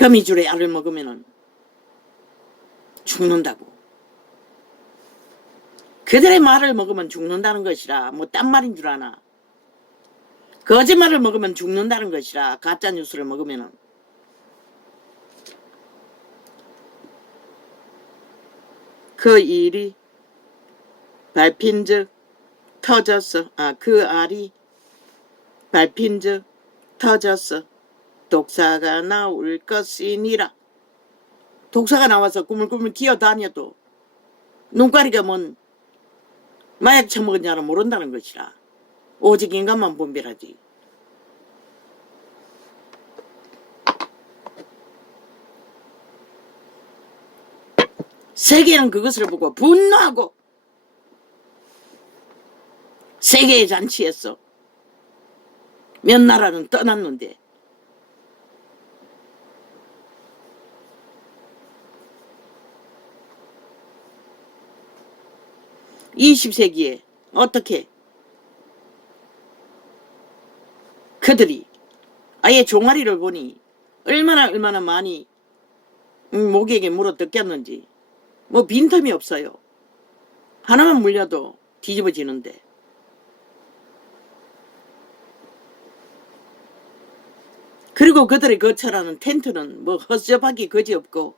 거미줄의 알을 먹으면 죽는다고. 그들의 말을 먹으면 죽는다는 것이라. 뭐 딴 말인 줄 아나. 거짓말을 먹으면 죽는다는 것이라. 가짜뉴스를 먹으면. 그 일이 밟힌즉 터졌어. 그 알이 밟힌즉 터졌어. 독사가 나올 것이니라. 독사가 나와서 꾸물꾸물 기어다녀도 눈가리가 뭔 마약 처먹은 자는 모른다는 것이라. 오직 인간만 분별하지. 세계는 그것을 보고 분노하고 세계의 잔치했어. 몇 나라는 떠났는데. (20세기에) 어떻게 그들이 아예 종아리를 보니 얼마나 많이 모기에게 물어 뜯겼는지 뭐 빈틈이 없어요. 하나만 물려도 뒤집어지는데. 그리고 그들의 거처라는 텐트는 뭐 허접하기 거지없고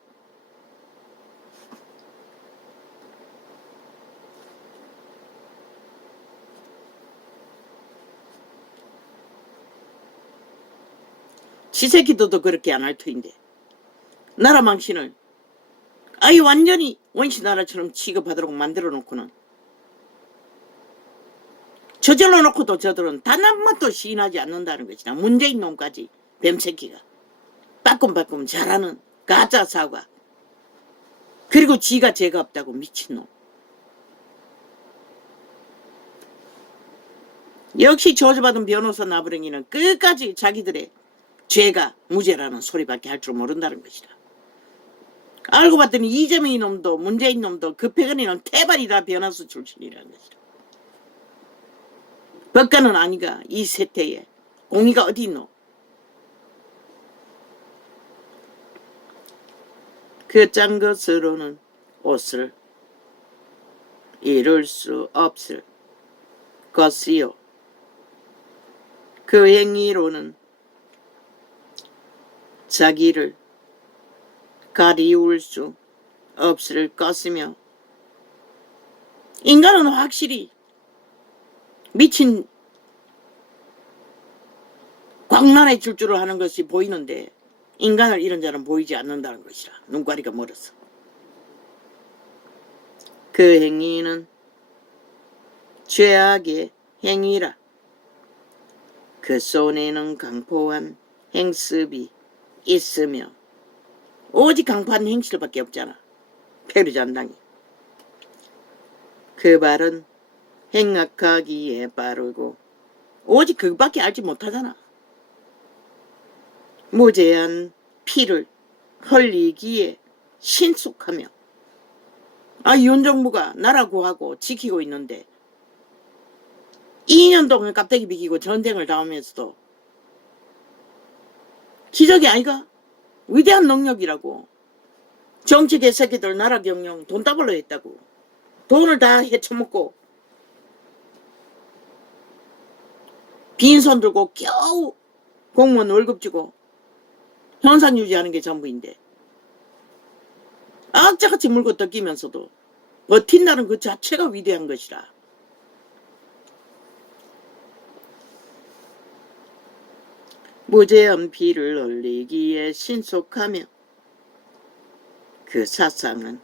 지새끼들도 그렇게 안 할 터인데 나라 망신을 아예 완전히 원시 나라처럼 취급하도록 만들어 놓고는 저질러 놓고도 저들은 단 한마도 시인하지 않는다는 것이나. 문재인 놈까지 뱀새끼가 빠끔빠끔 잘하는 가짜 사과. 그리고 지가 죄가 없다고 미친놈. 역시 저주받은 변호사 나부랭이는 끝까지 자기들의 죄가 무죄라는 소리밖에 할 줄 모른다는 것이다. 알고 봤더니 이재명이 놈도 문재인 놈도 급해거니는 태발이다 변호사 출신이라는 것이다. 법관은 아니가 이 세태에 공의가 어디 있노? 그 짠 것으로는 옷을 이룰 수 없을 것이요. 그 행위로는 자기를 가리울 수 없을 것이며. 인간은 확실히 미친 광란의 줄줄을 하는 것이 보이는데 인간을 이런 자는 보이지 않는다는 것이라. 눈가리가 멀어서. 그 행위는 죄악의 행위라. 그 손에는 강포한 행습이 있으며. 오직 강포한 행실밖에 없잖아. 페르잔당이. 그 발은 행악하기에 빠르고 오직 그밖에 알지 못하잖아. 무제한 피를 흘리기에 신속하며. 윤 정부가 나라 구하고 지키고 있는데 2년 동안 깝대기 비기고 전쟁을 당하면서도 기적이 아이가? 위대한 능력이라고. 정치 개새끼들 나라 경영 돈 따블로 했다고. 돈을 다 헤쳐먹고 빈손 들고 겨우 공무원 월급 주고 현상 유지하는 게 전부인데 악자같이 물고 뜯기면서도 버틴다는 그 자체가 위대한 것이라. 무제한 피를 흘리기에 신속하며. 그 사상은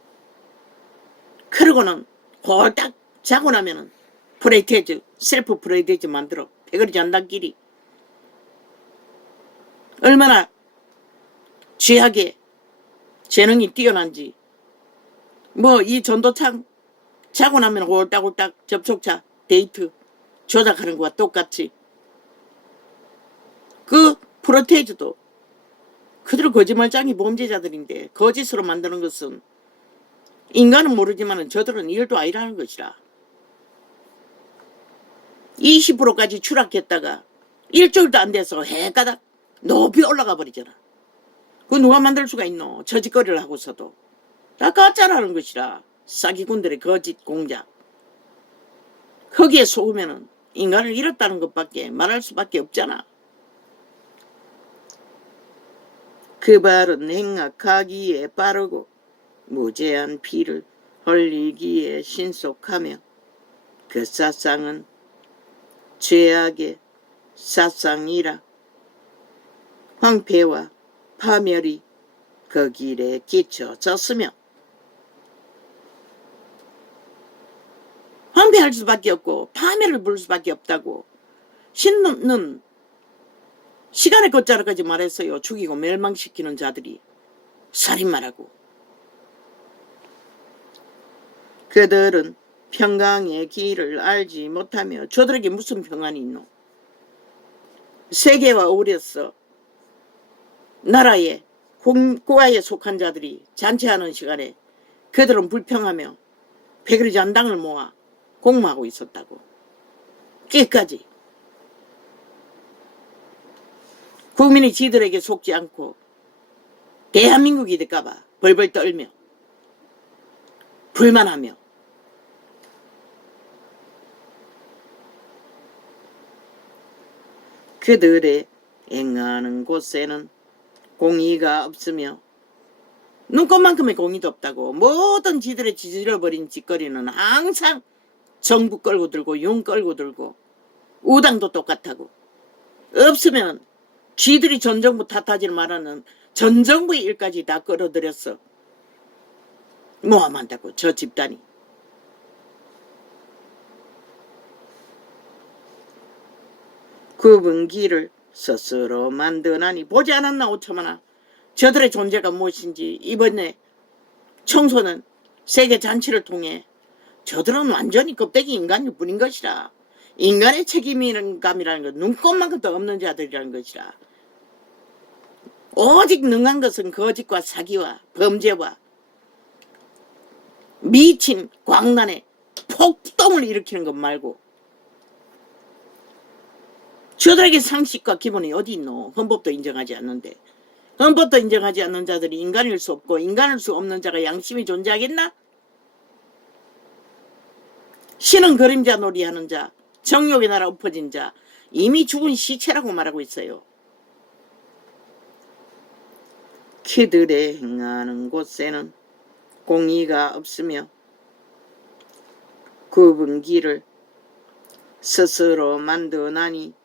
그러고는 홀딱 자고 나면은 프레이테즈 셀프 프레이테즈 만들어 패거리 잔당끼리 얼마나 죄악에 재능이 뛰어난지. 뭐 이 전도창 자고 나면 홀딱홀딱 접촉차 데이트 조작하는 거와 똑같이 그 프로테이즈도 그들은 거짓말장이 범죄자들인데 거짓으로 만드는 것은 인간은 모르지만 저들은 일도 아니라는 것이라. 20%까지 추락했다가 일주일도 안 돼서 해가닥 높이 올라가 버리잖아. 그 누가 만들 수가 있노? 저 짓거리를 하고서도. 다 가짜라는 것이라. 사기꾼들의 거짓 공작. 거기에 속으면은 인간을 잃었다는 것밖에 말할 수밖에 없잖아. 그 발은 행악하기에 빠르고 무제한 피를 흘리기에 신속하며 그 사상은 죄악의 사상이라. 황폐와 파멸이 그 길에 끼쳐졌으며 황폐할 수밖에 없고 파멸을 부를 수밖에 없다고. 신은 시간의 끝자락까지 말했어요. 죽이고 멸망시키는 자들이 살인마라고. 그들은 평강의 길을 알지 못하며. 저들에게 무슨 평안이 있노? 세계와 어울려서 나라의 국가에 속한 자들이 잔치하는 시간에 그들은 불평하며 백리 잔당을 모아 공모하고 있었다고. 끝까지 국민이 지들에게 속지 않고 대한민국이 될까봐 벌벌 떨며 불만하며 그들의 행하는 곳에는 공의가 없으며 눈꽃만큼의 공의도 없다고. 모든 지들의 지질러버린 짓거리는 항상 정부 끌고 들고 용 끌고 들고 우당도 똑같다고. 없으면 쥐들이 전 정부 탓하지 말하는 전 정부의 일까지 다 끌어들였어. 모함한다고 저 집단이. 굽은 길을 스스로 만드나니. 보지 않았나 5천만아. 저들의 존재가 무엇인지. 이번에 청소는 세계 잔치를 통해 저들은 완전히 껍데기 인간일 뿐인 것이라. 인간의 책임감이라는 건 눈꼽만큼도 없는 자들이라는 것이라. 오직 능한 것은 거짓과 사기와 범죄와 미친 광란의 폭동을 일으키는 것 말고. 저들에게 상식과 기본이 어디 있노? 헌법도 인정하지 않는데. 헌법도 인정하지 않는 자들이 인간일 수 없고 인간일 수 없는 자가 양심이 존재하겠나? 신은 그림자 놀이하는 자, 정욕의 나라 엎어진 자, 이미 죽은 시체라고 말하고 있어요. 그들의 행하는 곳에는 공의가 없으며 굽은 길을 스스로 만드나니.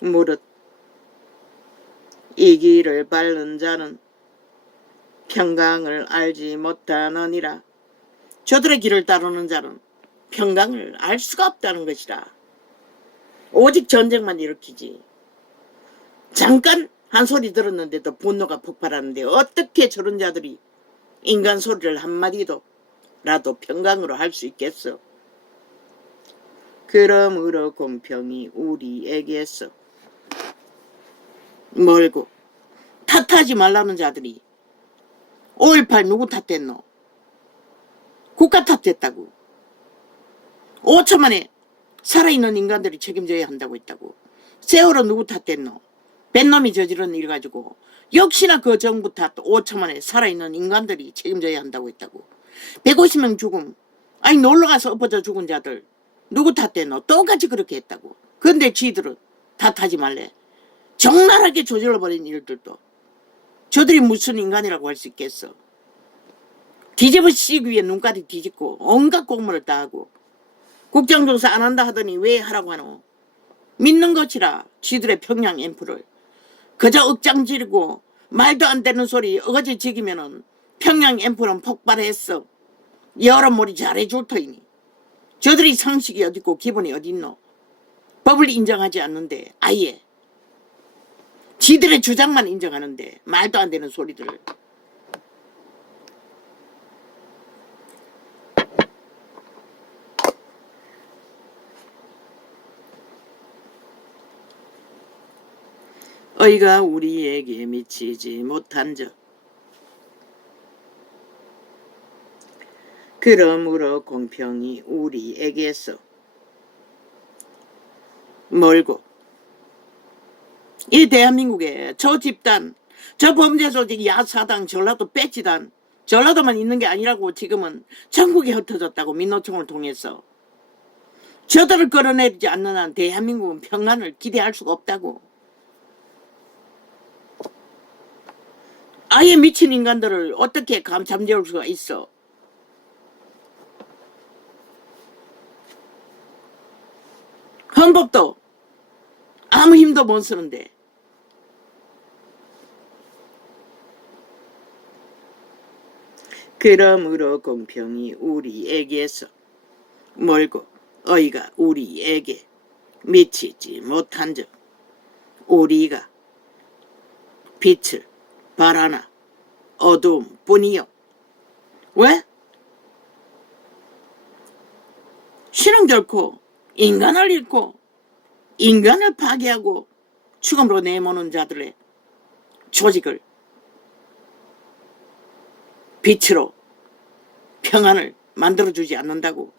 무릇 이 길을 밟는 자는 평강을 알지 못하느니라. 저들의 길을 따르는 자는 평강을 알 수가 없다는 것이라. 오직 전쟁만 일으키지. 잠깐 한 소리 들었는데도 분노가 폭발하는데 어떻게 저런 자들이 인간 소리를 한마디도 라도 평강으로 할 수 있겠어. 그러므로 공평이 우리에게서 멀고 탓하지 말라는 자들이 5.18 누구 탓했노? 국가 탓했다고. 5초 만에 살아있는 인간들이 책임져야 한다고 했다고. 세월호 누구 탓했노? 뱃놈이 저지른 일 가지고 역시나 그 정부 탓. 5초 만에 살아있는 인간들이 책임져야 한다고 했다고. 150명 죽음. 아니 놀러가서 엎어져 죽은 자들 누구 탓했노? 똑같이 그렇게 했다고. 근데 지들은 탓하지 말래. 적나라하게 저질러버린 일들도 저들이 무슨 인간이라고 할 수 있겠어. 뒤집어 씌기 위해 눈까지 뒤집고 온갖 공모를 다 하고 국정조사 안 한다 하더니 왜 하라고 하노? 믿는 것이라. 지들의 평양 앰프를 그저 억장지르고 말도 안 되는 소리 어거지 지기면은 평양 앰프는 폭발했어. 여러모리 잘해줄 터이니. 저들이 상식이 어딨고 기본이 어딨노? 법을 인정하지 않는데 아예 지들의 주장만 인정하는데 말도 안 되는 소리들. 의가 우리에게 미치지 못한 적. 그러므로 공평이 우리에게서 멀고. 이 대한민국에 저 집단 저 범죄 조직 야사당 전라도 배지단 전라도만 있는 게 아니라고 지금은 전국에 흩어졌다고 민노총을 통해서. 저들을 끌어내리지 않는 한 대한민국은 평안을 기대할 수가 없다고. 아예 미친 인간들을 어떻게 잠재울 수가 있어. 헌법도 아무 힘도 못 쓰는데. 그러므로 공평이 우리에게서 멀고 의가 우리에게 미치지 못한 점 우리가 빛을 바라나 어두움 뿐이요. 왜? 신은 결코 인간을 잃고 인간을 파괴하고 죽음으로 내모는 자들의 조직을 빛으로 평안을 만들어주지 않는다고.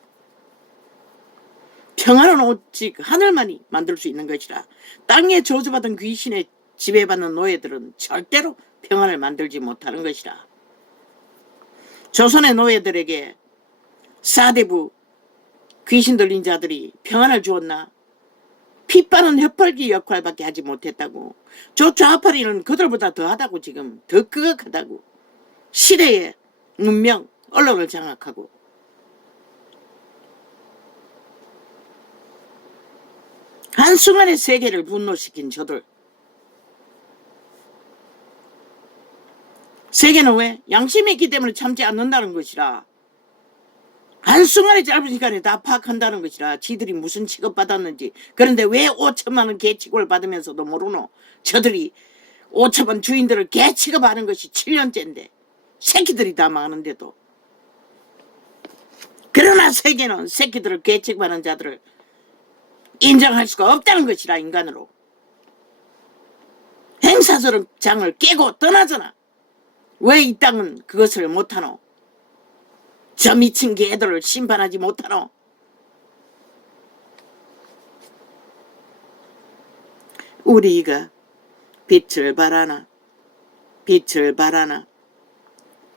평안은 오직 하늘만이 만들 수 있는 것이라. 땅에 저주받은 귀신에 지배받는 노예들은 절대로 평안을 만들지 못하는 것이라. 조선의 노예들에게 사대부 귀신 들린 자들이 평안을 주었나? 피 빠는 혓벌기 역할밖에 하지 못했다고. 저 좌파리는 그들보다 더하다고. 지금 더 극악하다고. 시대의 문명, 언론을 장악하고. 한순간에 세계를 분노시킨 저들. 세계는 왜? 양심이 있기 때문에 참지 않는다는 것이라. 한순간에 짧은 시간에 다 파악한다는 것이라. 지들이 무슨 취급받았는지. 그런데 왜 5천만 원 개취급을 받으면서도 모르노? 저들이 5천만 주인들을 개취급하는 것이 7년째인데 새끼들이 다 많은데도. 그러나 세계는 새끼들을 개취급하는 자들을 인정할 수가 없다는 것이라. 인간으로. 행사장을 깨고 떠나잖아. 왜 이 땅은 그것을 못하노? 저 미친 개들을 심판하지 못하노? 우리가 빛을 바라나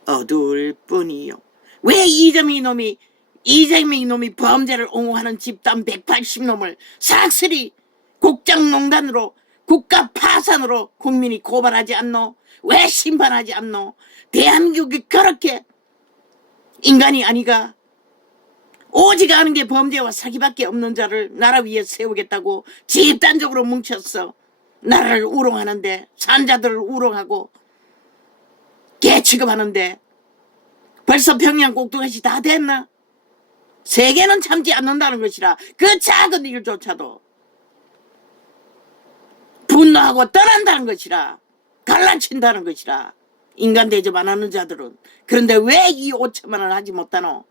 어두울 뿐이요. 왜 이재명 이놈이 범죄를 옹호하는 집단 180놈을 삭슬이 국정농단으로 국가 파산으로 국민이 고발하지 않노? 왜 심판하지 않노? 대한민국이 그렇게 인간이 아니가? 오직 아는 게 범죄와 사기밖에 없는 자를 나라 위에 세우겠다고 집단적으로 뭉쳤어. 나라를 우롱하는데, 산자들을 우롱하고 개 취급하는데 벌써 평양 꼭두가시 다 됐나? 세계는 참지 않는다는 것이라. 그 작은 일조차도 분노하고 떠난다는 것이라. 갈라친다는 것이라. 인간 대접 안 하는 자들은. 그런데 왜 이 5천만 원 하지 못하노?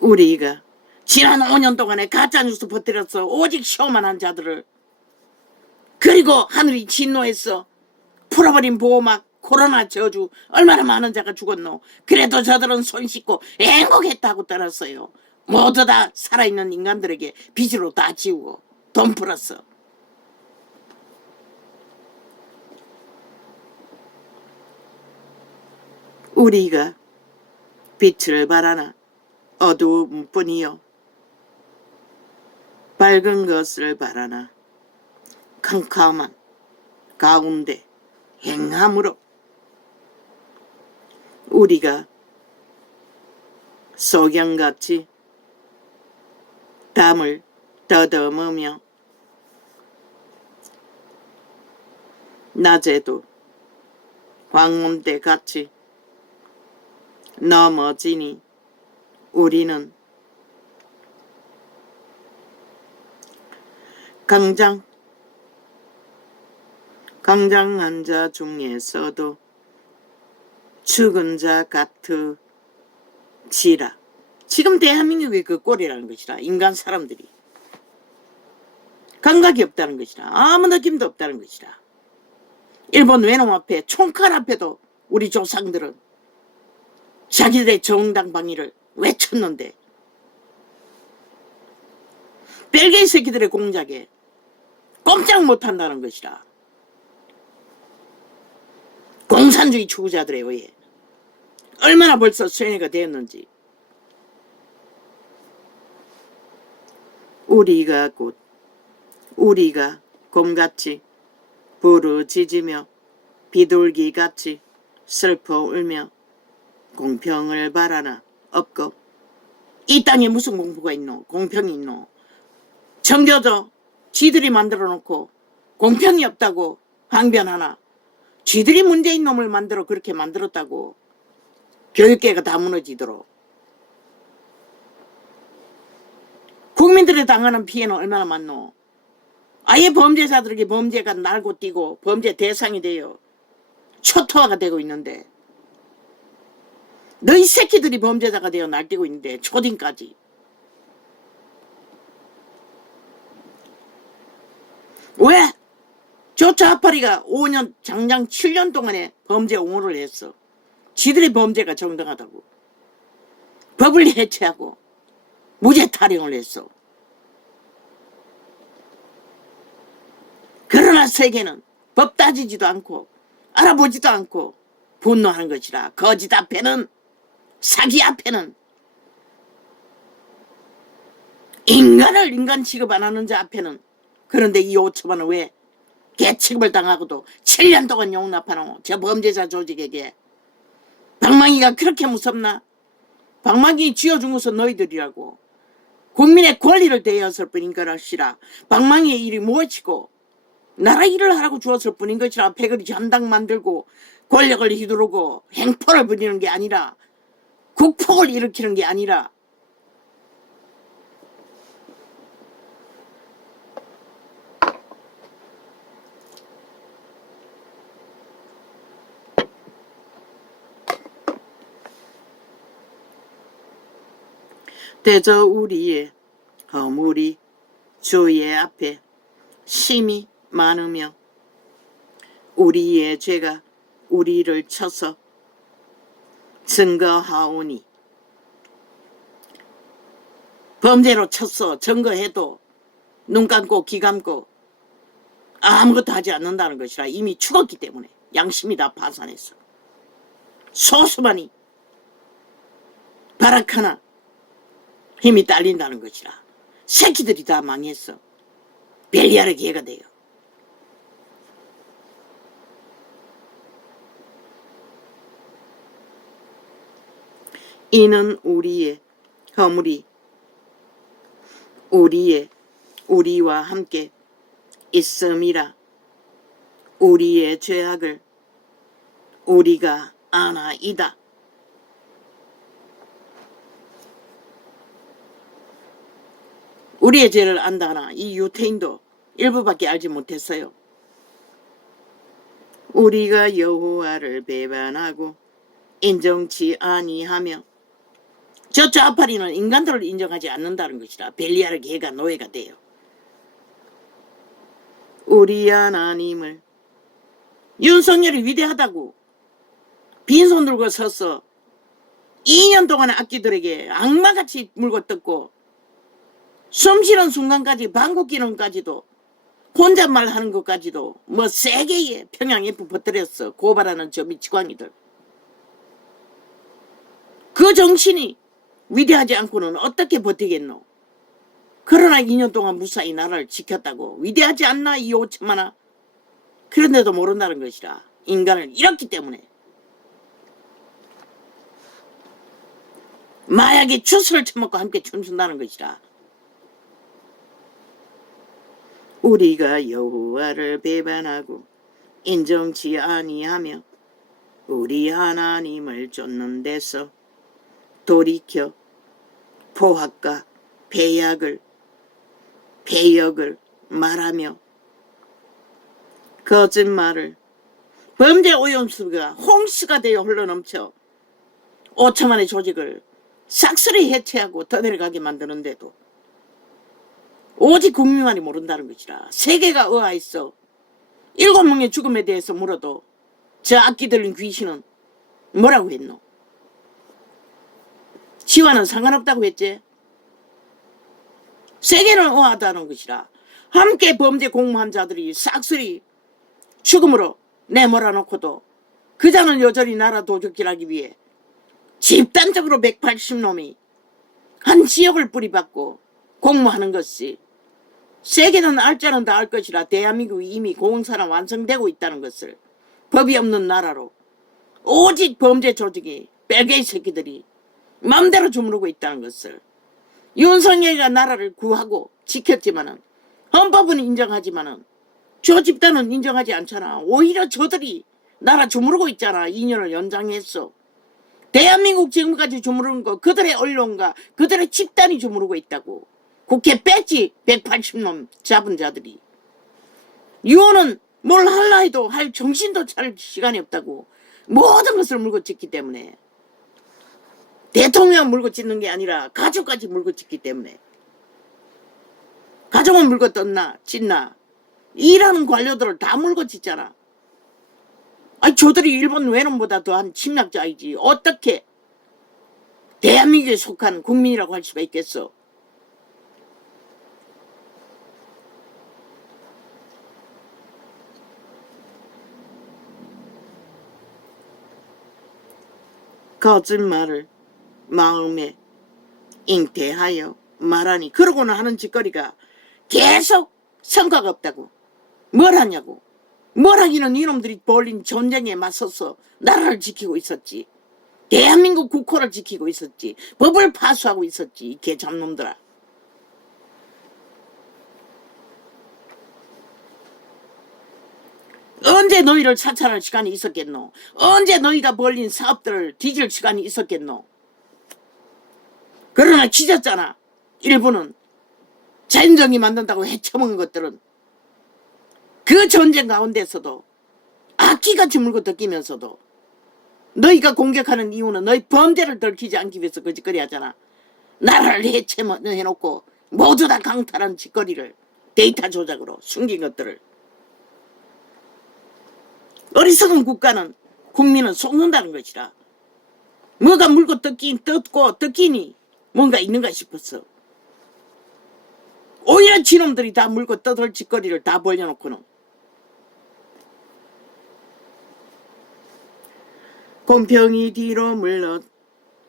우리가 지난 5년 동안에 가짜뉴스 퍼뜨렸어. 오직 쇼만 한 자들을. 그리고 하늘이 진노했어. 풀어버린 보호막, 코로나 저주, 얼마나 많은 자가 죽었노. 그래도 저들은 손 씻고 행복했다고 떠났어요. 모두 다 살아있는 인간들에게 빚으로 다 지우고 돈 풀었어. 우리가 빛을 바라나 어두움 뿐이요. 밝은 것을 바라나 캄캄한 가운데 행함으로 우리가 소경같이 담을 더듬으며 낮에도 황혼대같이 넘어지니 우리는 강장한 자 중에서도 죽은 자 같으지라. 지금 대한민국이 그 꼴이라는 것이라. 인간 사람들이 감각이 없다는 것이라. 아무 느낌도 없다는 것이라. 일본 외놈 앞에, 총칼 앞에도 우리 조상들은 자기들의 정당방위를 외쳤는데 벨기에 새끼들의 공작에 꼼짝 못한다는 것이라. 공산주의 추구자들에 의해 얼마나 벌써 쇠뇌가 되었는지. 우리가 곰같이 부르짖으며 비둘기같이 슬퍼 울며 공평을 바라나 없고, 이 땅에 무슨 공부가 있노? 공평이 있노? 정겨져 지들이 만들어 놓고 공평이 없다고 항변하나? 지들이 문재인 놈을 만들어 그렇게 만들었다고 교육계가 다 무너지도록. 국민들이 당하는 피해는 얼마나 많노? 아예 범죄자들에게 범죄가 날고 뛰고 범죄 대상이 되어 초토화가 되고 있는데, 너희 새끼들이 범죄자가 되어 날뛰고 있는데 초딩까지. 왜? 저 좌파리가 5년 장장 7년 동안에 범죄 옹호를 했어. 지들의 범죄가 정당하다고 법을 해체하고 무죄 타령을 했어. 그러나 세계는 법 따지지도 않고 알아보지도 않고 분노하는 것이라. 거짓 앞에는, 사기 앞에는, 인간을 인간 취급 안 하는 자 앞에는. 그런데 이 5천만은 왜 개취급을 당하고도 7년 동안 용납하노? 저 범죄자 조직에게. 방망이가 그렇게 무섭나? 방망이 쥐어준 것은 너희들이라고. 국민의 권리를 대하였을 뿐인 것이라. 방망이의 일이 무엇이고 나라 일을 하라고 주었을 뿐인 것이라. 패거리 전당 만들고 권력을 휘두르고 행포를 부리는 게 아니라, 국폭을 일으키는 게 아니라. 대저 우리의 허물이 주의 앞에 심히 많으며 우리의 죄가 우리를 쳐서 증거하오니. 범죄로 쳤어. 증거해도 눈 감고 귀 감고 아무것도 하지 않는다는 것이라. 이미 죽었기 때문에 양심이 다 파산했어. 소수만이 바라카나 힘이 딸린다는 것이라. 새끼들이 다 망했어. 벨리아르 기회가 돼요. 이는 우리의 허물이 우리와 함께 있음이라. 우리의 죄악을 우리가 아나이다. 우리의 죄를 안다나 이 유태인도 일부밖에 알지 못했어요. 우리가 여호와를 배반하고 인정치 아니하며. 저 좌파리는 인간들을 인정하지 않는다는 것이라. 벨리아르 개가 노예가 돼요. 우리 하나님을. 윤석열이 위대하다고 빈손 들고 서서 2년 동안 악기들에게 악마같이 물고 뜯고 숨쉬는 순간까지 방구 끼는까지도 혼잣말 하는 것까지도 뭐 세계에 평양에 퍼뜨렸어. 고발하는 저 미치광이들. 그 정신이 위대하지 않고는 어떻게 버티겠노? 그러나 2년 동안 무사히 나라를 지켰다고. 위대하지 않나 이 5천만아? 그런데도 모른다는 것이라. 인간을 잃었기 때문에. 마약에 주스를 처먹고 함께 춤춘다는 것이라. 우리가 여호와를 배반하고 인정치 아니하며 우리 하나님을 쫓는 데서 돌이켜 포악과 배역을 말하며 거짓말을, 범죄 오염수가 홍수가 되어 흘러넘쳐 5천만의 조직을 싹쓸이 해체하고 더 내려가게 만드는데도 오직 국민만이 모른다는 것이라. 세계가 의아했어. 7명의 죽음에 대해서 물어도 저 악기 들린 귀신은 뭐라고 했노? 지와는 상관없다고 했지. 세계는 의아하다는 것이라. 함께 범죄 공모한 자들이 싹쓸이 죽음으로 내몰아놓고도 그자는 여전히 나라 도적질하기 위해 집단적으로 180놈이 한 지역을 뿌리박고 공모하는 것이 세계는 알자는 다 알 것이라 대한민국이 이미 공사는 완성되고 있다는 것을 법이 없는 나라로 오직 범죄 조직이 뺄개이 새끼들이 마음대로 주무르고 있다는 것을 윤석열이가 나라를 구하고 지켰지만은 헌법은 인정하지만은 저 집단은 인정하지 않잖아. 오히려 저들이 나라 주무르고 있잖아. 2년을 연장했어. 대한민국 지금까지 주무르는 거 그들의 언론과 그들의 집단이 주무르고 있다고. 국회 뺐지 180놈 잡은 자들이. 유언은 뭘 할라 해도 할 정신도 차릴 시간이 없다고. 모든 것을 물고 찢기 때문에. 대통령 물고 찢는 게 아니라 가족까지 물고 찢기 때문에. 가족은 물고 떴나 찢나 일하는 관료들을 다 물고 찢잖아. 아니 저들이 일본 외놈보다 더한 침략자이지 어떻게 대한민국에 속한 국민이라고 할 수가 있겠어. 거짓말을 마음에 잉태하여 말하니 그러고는 하는 짓거리가 계속 성과가 없다고. 뭘 하냐고. 뭘 하기는 이놈들이 벌린 전쟁에 맞서서 나라를 지키고 있었지. 대한민국 국호를 지키고 있었지. 법을 파수하고 있었지. 이 개잡놈들아. 언제 너희를 사찰할 시간이 있었겠노? 언제 너희가 벌린 사업들을 뒤질 시간이 있었겠노? 그러나 찢었잖아. 일부는 자연정이 만든다고 해쳐먹은 것들은 그 전쟁 가운데서도 악기같이 물고 뜯기면서도 너희가 공격하는 이유는 너희 범죄를 들키지 않기 위해서 그 짓거리 하잖아. 나라를 해놓고 모두 다 강탈한 짓거리를 데이터 조작으로 숨긴 것들을. 어리석은 국가는 국민은 속는다는 것이라. 뭐가 물고 뜯기니 뭔가 있는가 싶었어. 오히려 지놈들이 다 물고 떠들 짓거리를 다 벌려놓고는 공평히 뒤로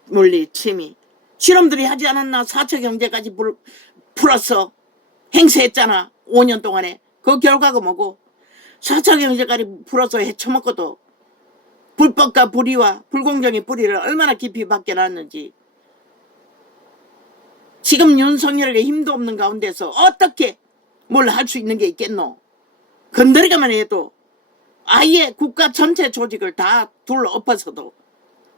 물리침이 지놈들이 하지 않았나. 4차 경제까지 풀어서 행세했잖아. 5년 동안에. 그 결과가 뭐고 4차 경제까지 풀어서 헤쳐먹고도 불법과 불의와 불공정의 뿌리를 얼마나 깊이 박겨놨는지. 지금 윤석열에게 힘도 없는 가운데서 어떻게 뭘 할 수 있는 게 있겠노. 건드리기만 해도 아예 국가 전체 조직을 다 둘러엎어서도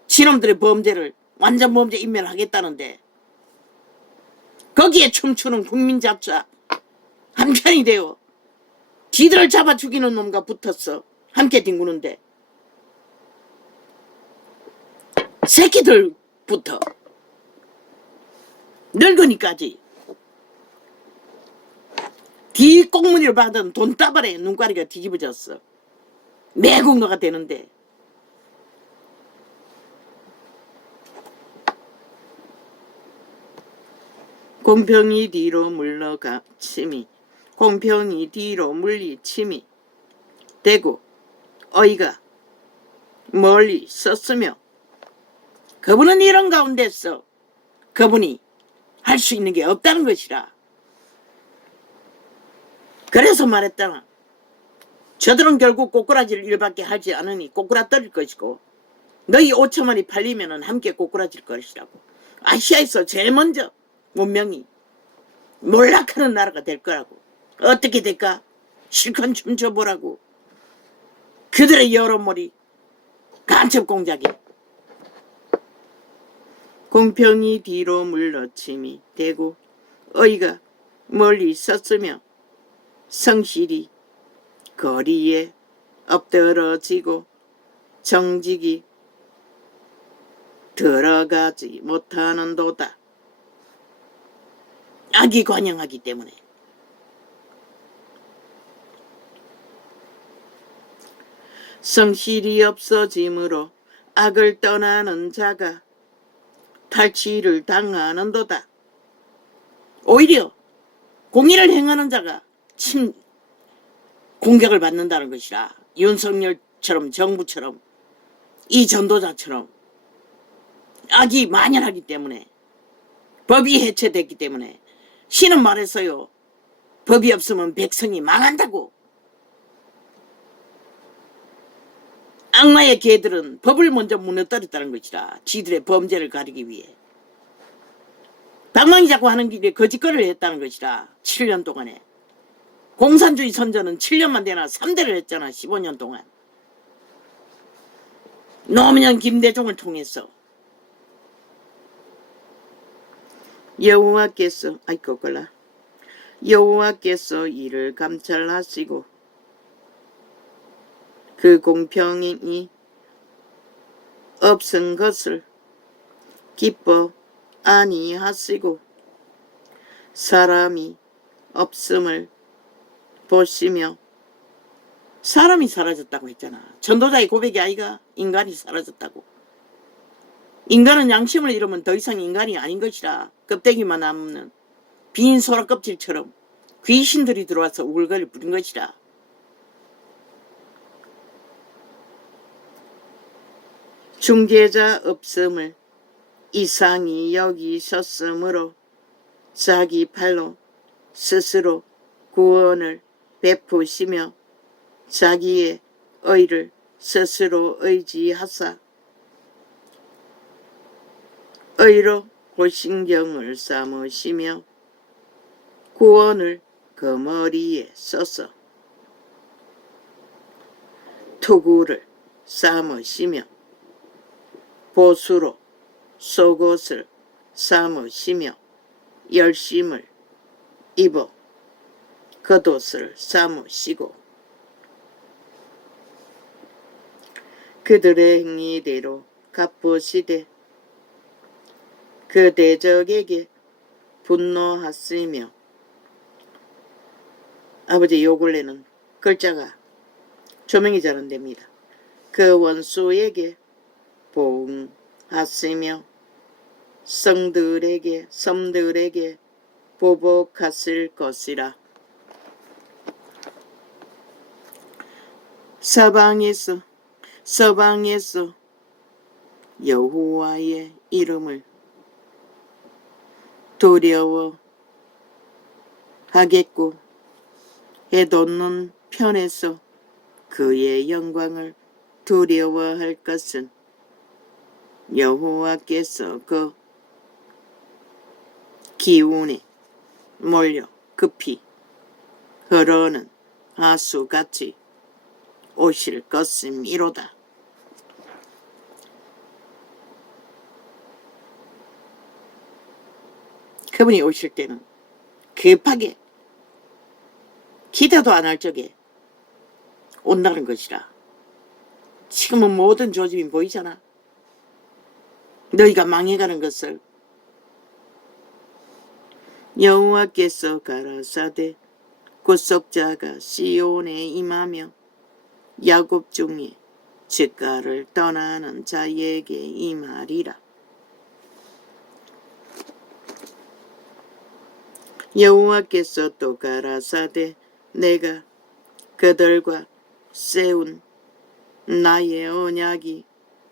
지놈들의 범죄를 완전 범죄 인멸하겠다는데 거기에 춤추는 국민잡자 한편이 되어 지들을 잡아 죽이는 놈과 붙었어. 함께 뒹구는데 새끼들부터 늙으니까지 뒷꽁무니를 받은 돈다발에 눈가리가 뒤집어졌어. 매국노가 되는데 공평히 뒤로 물러가 침이 공평히 뒤로 물리침이 되고 어이가 멀리 썼으며 그분은 이런 가운데서 그분이 할 수 있는 게 없다는 것이라. 그래서 말했잖아. 저들은 결국 꼬꾸라질 일밖에 하지 않으니 꼬꾸라뜨릴 것이고 너희 5천만이 팔리면은 함께 꼬꾸라질 것이라고. 아시아에서 제일 먼저 문명이 몰락하는 나라가 될 거라고. 어떻게 될까? 실컷 춤춰보라고. 그들의 여론몰이 간첩 공작이. 공평히 뒤로 물러침이 되고 어이가 멀리 섰으며 성실히 거리에 엎드러지고 정직이 들어가지 못하는도다. 악이 관영하기 때문에. 성실이 없어짐으로 악을 떠나는 자가 탈취를 당하는도다. 오히려 공의를 행하는 자가 공격을 받는다는 것이라. 윤석열처럼 정부처럼 이 전도자처럼 악이 만연하기 때문에, 법이 해체됐기 때문에. 신은 말했어요. 법이 없으면 백성이 망한다고. 악마의 개들은 법을 먼저 무너뜨렸다는 것이라. 지들의 범죄를 가리기 위해. 방망이 잡고 하는 길에 거짓거리를 했다는 것이라. 7년 동안에. 공산주의 선전은 7년만 되나 3대를 했잖아. 15년 동안. 노무현 김대중을 통해서. 여호와께서 여호와께서 이를 감찰하시고 그 공평이 없은 것을 기뻐 아니하시고 사람이 없음을 보시며. 사람이 사라졌다고 했잖아. 전도자의 고백이 아이가. 인간이 사라졌다고. 인간은 양심을 잃으면 더 이상 인간이 아닌 것이라. 껍데기만 남는 빈 소라 껍질처럼 귀신들이 들어와서 우글거리 부린 것이라. 중재자 없음을 이상히 여기셨으므로 자기 팔로 스스로 구원을 베푸시며 자기의 의를 스스로 의지하사 의로 고신경을 삼으시며 구원을 그 머리에 써서 투구를 삼으시며 보수로 속옷을 삼으시며 열심을 입어 겉옷을 삼으시고 그들의 행위대로 갚으시되 그 대적에게 분노하시며. 아버지, 요 근래는 글자가 조명이 잘 안됩니다. 그 원수에게 보응하시며 섬들에게 보복하실 것이라. 서방에서 여호와의 이름을 두려워하겠고 해돋는 편에서 그의 영광을 두려워할 것은 여호와께서 그 기운에 몰려 급히 흐르는 하수같이 오실 것임이로다. 그분이 오실 때는 급하게 기대도 안 할 적에 온다는 것이라. 지금은 모든 조짐이 보이잖아. 너희가 망해가는 것을. 여호와께서 가라사대 구속자가 시온에 임하며 야곱 중에 죗가를 떠나는 자에게 임하리라. 여호와께서 또 가라사대 내가 그들과 세운 나의 언약이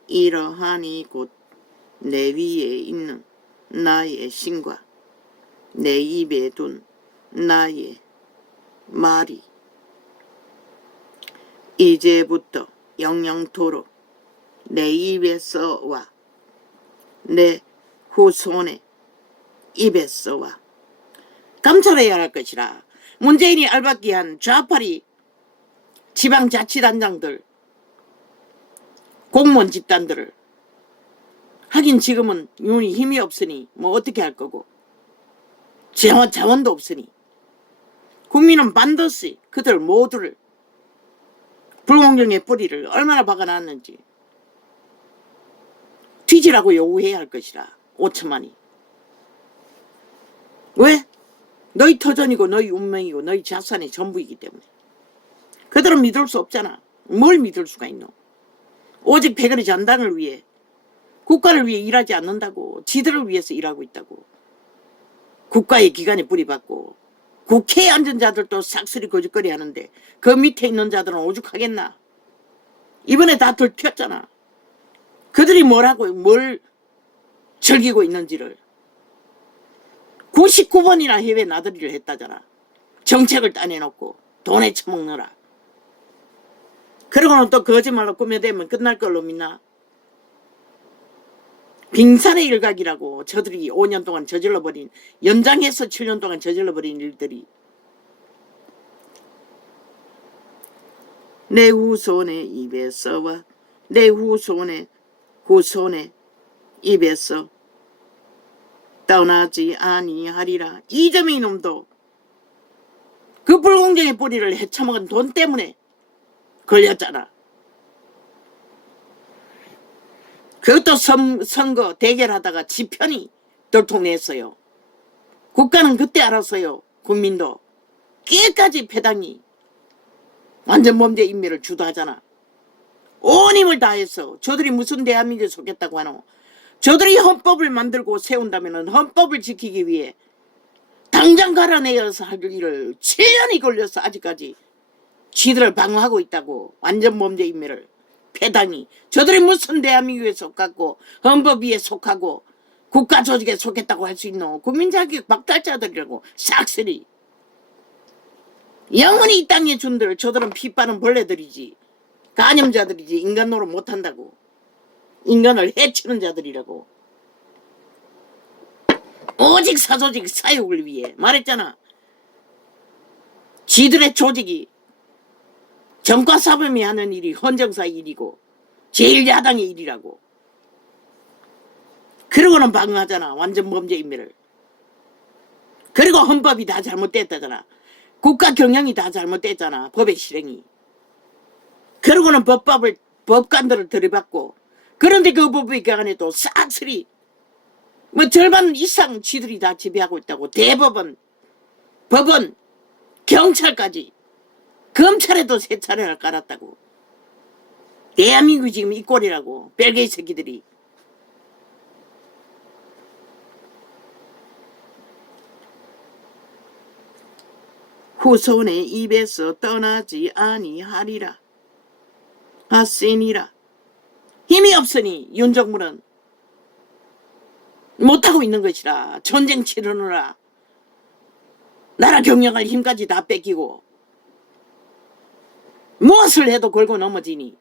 이러하니 곧 내 위에 있는 나의 신과 내 입에 둔 나의 말이 이제부터 영영토록 내 입에서와 내 후손의 입에서와 감찰해야 할 것이라. 문재인이 알박기 한 좌파리 지방자치단장들, 공무원 집단들을. 하긴 지금은 윤이 힘이 없으니 뭐 어떻게 할 거고 자원도 없으니 국민은 반드시 그들 모두를 불공정의 뿌리를 얼마나 박아놨는지 뒤지라고 요구해야 할 것이라. 5천만이. 왜? 너희 터전이고 너희 운명이고 너희 자산의 전부이기 때문에. 그들은 믿을 수 없잖아. 뭘 믿을 수가 있노? 오직 패거리 전당을 위해, 국가를 위해 일하지 않는다고. 지들을 위해서 일하고 있다고. 국가의 기관에 뿌리박고 국회에 앉은 자들도 싹쓸이 거짓거리 하는데 그 밑에 있는 자들은 오죽하겠나. 이번에 다 들켰잖아. 그들이 뭐라고 뭘 즐기고 있는지를. 99번이나 해외 나들이를 했다잖아. 정책을 따내놓고 돈에 처먹느라. 그러고는 또 거짓말로 꾸며대면 끝날 걸로 믿나. 빙산의 일각이라고 저들이 5년 동안 저질러버린, 연장해서 7년 동안 저질러버린 일들이 내 후손의 입에서와 내 후손의 입에서 떠나지 아니하리라. 이재명 놈도 그 불공정의 뿌리를 헤쳐먹은 돈 때문에 걸렸잖아. 그것도 선거 대결하다가 지편이 들통냈어요. 국가는 그때 알았어요. 국민도. 끝까지 패당이 완전 범죄 인멸을 주도하잖아. 온 힘을 다해서 저들이 무슨 대한민국에 속했다고 하노. 저들이 헌법을 만들고 세운다면 헌법을 지키기 위해 당장 갈아내어서 할 일을 7년이 걸려서 아직까지 지들을 방어하고 있다고. 완전 범죄 인멸을. 패당이. 저들이 무슨 대한민국에 속하고 헌법 위에 속하고 국가 조직에 속했다고 할 수 있노. 국민자격 박탈자들이라고. 싹쓸이. 영원히 이 땅에 준들. 저들은 피 빠는 벌레들이지. 간염자들이지. 인간 노릇 못한다고. 인간을 해치는 자들이라고. 오직 사조직 사육을 위해. 말했잖아. 지들의 조직이 정과사범이 하는 일이 헌정사 일이고 제1야당의 일이라고. 그러고는 방어하잖아. 완전 범죄 인멸을. 그리고 헌법이 다 잘못됐다잖아. 국가 경영이 다 잘못됐잖아. 법의 실행이. 그러고는 법관들을 들이받고. 그런데 그 법의 기관에도 싹쓸이 뭐 절반 이상 지들이 다 지배하고 있다고. 대법원, 법원, 경찰까지. 검찰에도 3차례나 깔았다고. 대한민국이 지금 이 꼴이라고. 벨게이 새끼들이. 후손의 입에서 떠나지 아니하리라 하시니라. 힘이 없으니 윤석열은 못하고 있는 것이라. 전쟁 치르느라 나라 경영할 힘까지 다 뺏기고 무엇을 해도 걸고 넘어지니.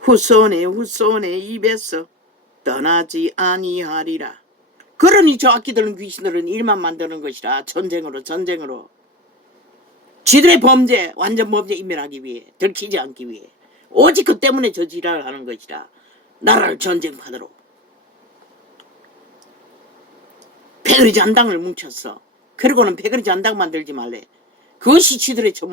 후손의 입에서 떠나지 아니하리라. 그러니 저 악기들은 귀신들은 일만 만드는 것이라. 전쟁으로 지들의 범죄 완전 범죄 인멸하기 위해, 들키지 않기 위해 오직 그 때문에 저 지랄을 하는 것이라. 나라를 전쟁판으로 패거리 잔당을 뭉쳤어. 그리고는 패거리 잔당 만들지 말래. 그것이 지들의 전문